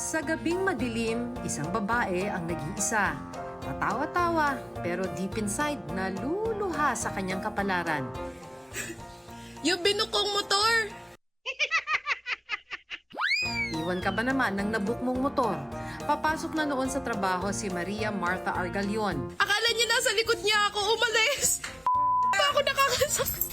Sa gabing madilim, isang babae ang nag-iisa. Matawa-tawa, pero deep inside, naluluha sa kanyang kapalaran. Yung binukong motor! Iwan ka ba naman ng nabook mong motor? Papasok na noon sa trabaho si Maria Martha Argalion. Akala niya nasa likod niya ako umalis! Pa ako nakakasakit!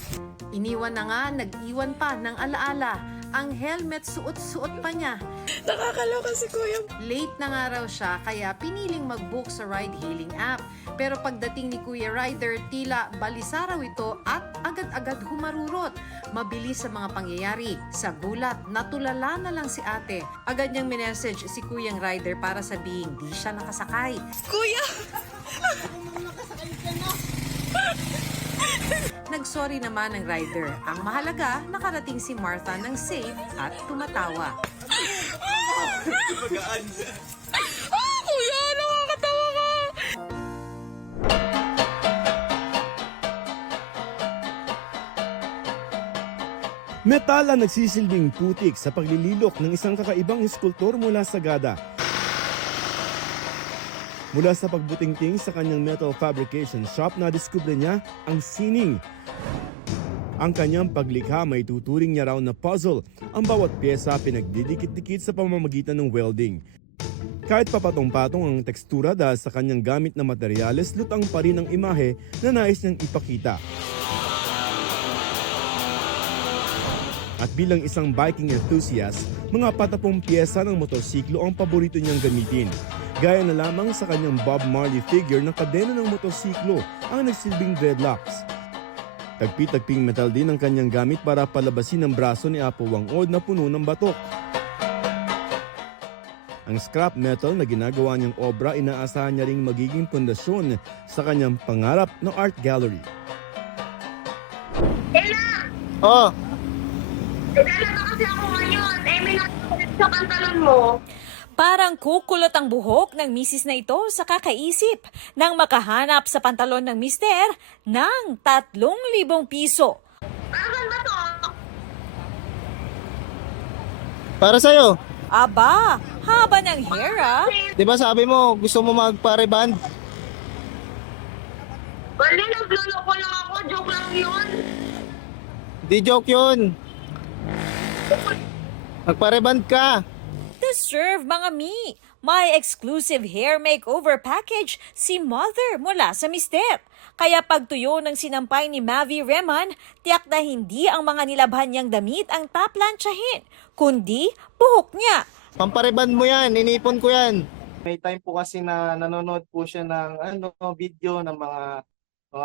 Iniwan na nga, nag-iwan pa ng alaala. Ang helmet suot-suot pa niya. Nakakaloka si Kuya. Late na nga raw siya kaya piniling mag-book sa ride-hailing app. Pero pagdating ni Kuya Rider, tila balisa raw ito at agad-agad humarurot. Mabilis sa mga pangyayari. Sa gulat, natulala na lang si ate. Agad niyang minessage si Kuyang Rider para sabihin di siya nakasakay. Kuya! Nagsorry naman ang rider. Ang mahalaga, nakarating si Martha ng safe at tumatawa. Kuya! Nakakatawa ka! Metal ang nagsisilbing putik sa paglililok ng isang kakaibang eskultor mula sa Gada. Mula sa pagbutingting sa kanyang metal fabrication shop, nadiskubre niya ang sining. Ang kanyang paglikha may tuturing niya raw na puzzle. Ang bawat pyesa pinagdidikit-dikit sa pamamagitan ng welding. Kahit papatong-patong ang tekstura dahil sa kanyang gamit na materyales, lutang pa rin ang imahe na nais niyang ipakita. At bilang isang biking enthusiast, mga patapong pyesa ng motorsiklo ang paborito niyang gamitin. Gaya na lamang sa kanyang Bob Marley figure na kadena ng motorsiklo ang nagsilbing dreadlocks. Tagpi-tagping metal din ang kanyang gamit para palabasin ang braso ni Apo Wang-od na puno ng batok. Ang scrap metal na ginagawa niyang obra inaasahan niya ring magiging pundasyon sa kanyang pangarap na art gallery. Ella! Oh, Naglalaba kasi ako ngayon. May nakakulit sa pantalon mo. Parang kukulot ang buhok ng misis na ito sa kakaisip nang makahanap sa pantalon ng mister ng 3,000 piso. Asan ba to? para sa'yo. Aba, haba ng hair ah. Di ba sabi mo gusto mo magpa-reband? Bali, nagluloko lang ako. Joke lang yun. Di joke yun. Magpa-reband ka. Deserve mga mi. May exclusive hair makeover package si Mother mula sa mister. Kaya pagtuyo ng sinampay ni Mavi Reman, tiyak na hindi ang mga nilabhan niyang damit ang taplansyahin, kundi buhok niya. Pampareband mo yan, inipon ko yan. May time po kasi na nanonood po siya ng video ng mga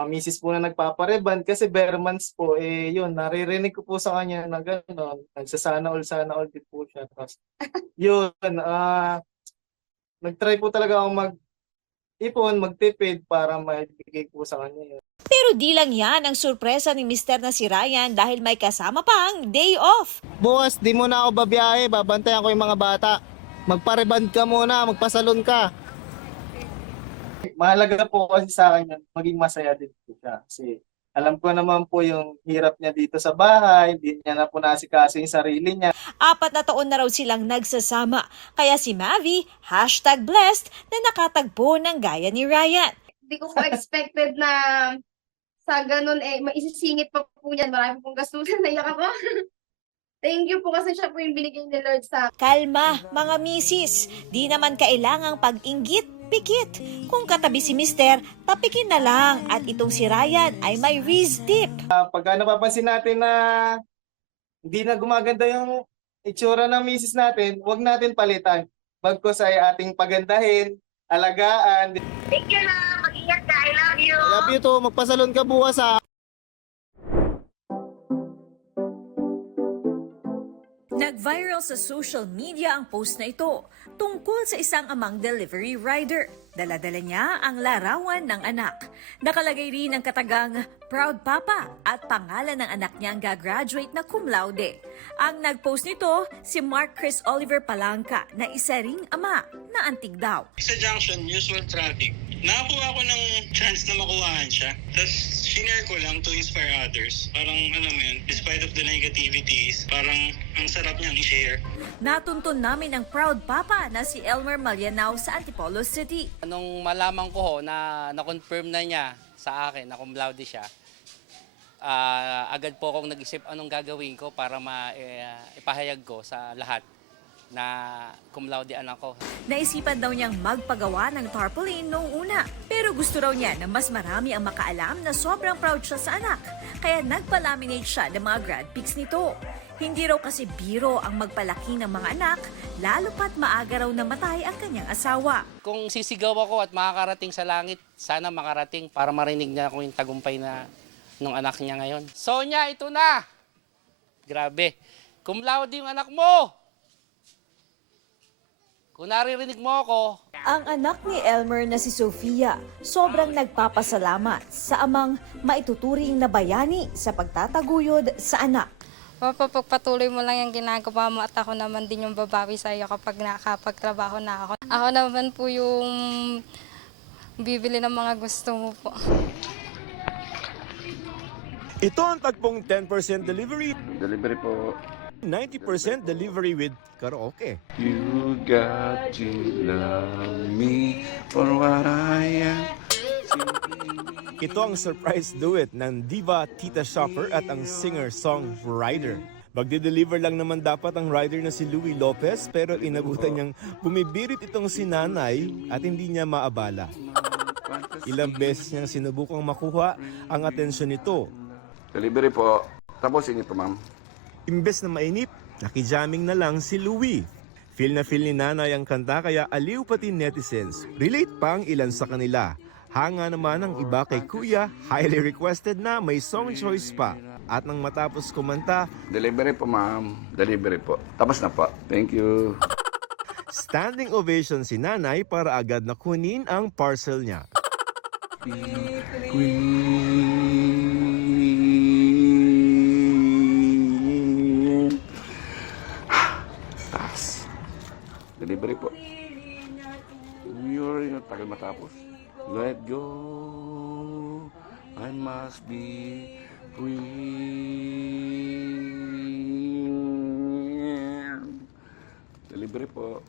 misis po na nagpapareband kasi bare months po, yun, naririnig ko po sa kanya na gano'n, nagsasana all din po siya. Tapos, yun, nag-try po talaga akong mag-ipon, magtipid para maibigay po sa kanya yun. Pero di lang yan ang sorpresa ni mister na si Ryan dahil may kasama pang day off. Bukas, di mo na ako babiyahe, babantayan ko yung mga bata. Magpareband ka muna, magpasalon ka. Mahalaga po kasi sa akin yun, maging masaya din po siya. Kasi alam ko naman po yung hirap niya dito sa bahay, hindi niya na po nasikaso yung sarili niya. 4 na taon na raw silang nagsasama. Kaya si Mavi, #blessed na nakatagpo ng gaya ni Ryan. Hindi ko po expected na sa ganun maisisingit pa po yan. Marami pong gastusin, naiyak ako. Thank you po kasi siya po yung binigay ni Lord sa akin. Kalma, mga misis. Di naman kailangang pag-inggit, pikit. Kung katabi si mister, tapikin na lang. At itong si Ryan ay may Riz tip. Pagka napapansin natin na hindi na gumaganda yung itsura ng misis natin, huwag natin palitan. Bagkus ay ating pagandahin, alagaan. Thank you na. Mag-ingat ka. I love you. I love you too, magpasalon ka bukas ha. Nag-viral sa social media ang post na ito tungkol sa isang amang delivery rider. Dala-dala niya ang larawan ng anak. Nakalagay rin ang katagang Proud Papa at pangalan ng anak niya ang gagraduate na cum laude. Ang nag-post nito si Mark Chris Oliver Palangka na isa ring ama na antig daw. Sa junction, usual traffic. Nakakuha ko ng chance na makuhaan siya. Tapos Shinare ko lang to inspire others. Parang ano mo yun, despite of the negativities, parang ang sarap niyang i-share. Natuntun namin ang proud papa na si Elmer Malianao sa Antipolo City. Nung malaman ko ho na na-confirm na niya sa akin na cum laude siya, agad po akong nag-isip anong gagawin ko para ipahayag ko sa lahat na cum laude anak ko. Naisipan daw niyang magpagawa ng tarpaulin noong una. Pero gusto raw niya na mas marami ang makaalam na sobrang proud siya sa anak. Kaya nagpa-laminate siya ng mga grad pics nito. Hindi raw kasi biro ang magpalaki ng mga anak, lalo pat maaga raw namatay ang kanyang asawa. Kung sisigaw ako at makakarating sa langit, sana makarating para marinig niya ako yung tagumpay na nung anak niya ngayon. Sonia, ito na! Grabe. Cum laude yung anak mo! Kung naririnig mo ako, Ang anak ni Elmer na si Sofia, sobrang nagpapasalamat sa amang maituturing na bayani sa pagtataguyod sa anak. Mapapagpatuloy mo lang yung ginagawa mo at ako naman din yung babawi sa iyo kapag nakapagtrabaho na ako. Ako naman po yung bibili ng mga gusto mo po. Ito ang tagpong 10% delivery, Delivery po. 90% delivery with karaoke. You got to love me for what I am. Ito ang surprise duet ng diva Tita Shopper at ang singer-songwriter. Magde-deliver lang naman dapat ang rider na si Louie Lopez pero inabutan niyang bumibirit itong si nanay at hindi niya maabala. Ilang beses niyang sinubukang makuha ang atensyon nito. Delivery po. Tapos ini po, ma'am. Imbes na mainip, nakijamming na lang si Louie. Feel na feel ni nanay ang kanta kaya aliw pati netizens. Relate pa ang ilan sa kanila. Hanga naman ang iba kay Kuya, highly requested na may song choice pa. At nang matapos kumanta, Delivery po, ma'am. Delivery po. Tapos na po. Thank you. standing ovation si nanay para agad na kunin ang parcel niya. Queen. Taas. Delivery po. Yung tagal matapos. Let go. I must be free. Delivery po.